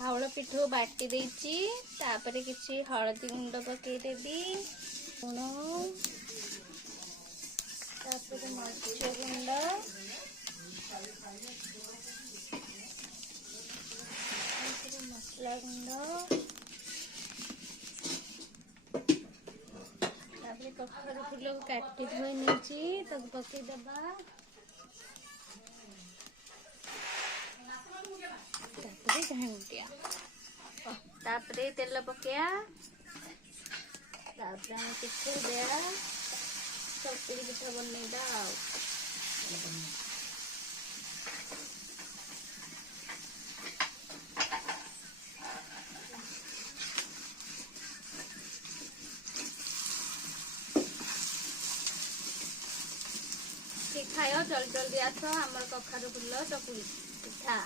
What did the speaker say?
चाउल पिठू बाटी देइची तापरे किछि हळदी गुंड पकेई देबी लुण तापरे मरीच गुंड मसला गुंड तापरे कखरू फूल को काटी धोई नेची तब पकेई देबा तापरे घांटिया तापरे तेल पकेया तापरे हम पिठू देया चकली पिठा बनैदा खाओ जल्दी जल्दी आस आमर कखारू फूल चकुली पिठा।